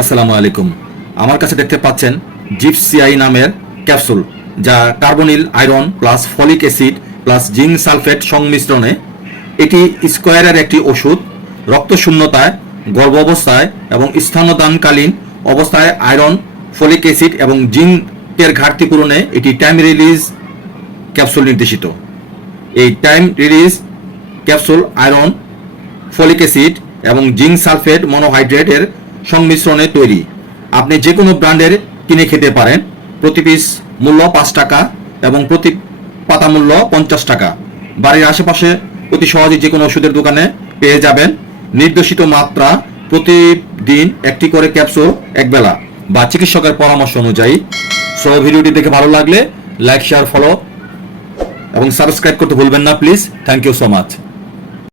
আসসালামু আলাইকুম। আমার কাছে দেখতে পাচ্ছেন জিপসিআই নামের ক্যাপসুল, যা carbonyl iron plus folic acid plus zinc sulphate সংমিশ্রণে। এটি স্কোয়ারের একটি ওষুধ। রক্তশূন্যতায়, গর্ভাবস্থায় এবং স্তন্যদানকালীন অবস্থায় আয়রন, ফলিক অ্যাসিড এবং জিঙ্কের ঘাটতি পূরণে এটি টাইম রিলিজ ক্যাপসুল নির্দেশিত। এই time release capsule iron, folic acid এবং জিঙ্ক সালফেট মনোহাইড্রেটের সংমিশ্রণে তৈরি। আপনি যে কোনো ব্র্যান্ডের কিনে খেতে পারেন। প্রতি পিস মূল্য 5 টাকা এবং প্রতি পাতা মূল্য 50 টাকা। বাড়ির আশেপাশে অতি সহজে যে কোনো ওষুধের দোকানে পেয়ে যাবেন। নির্দেশিত মাত্রা প্রতিদিন একটি করে ক্যাপসুল একবেলা বা চিকিৎসকের পরামর্শ অনুযায়ী। সো ভিডিওটি দেখে ভালো লাগলে লাইক, শেয়ার, ফলো এবং সাবস্ক্রাইব করতে ভুলবেন না please. Thank you so much.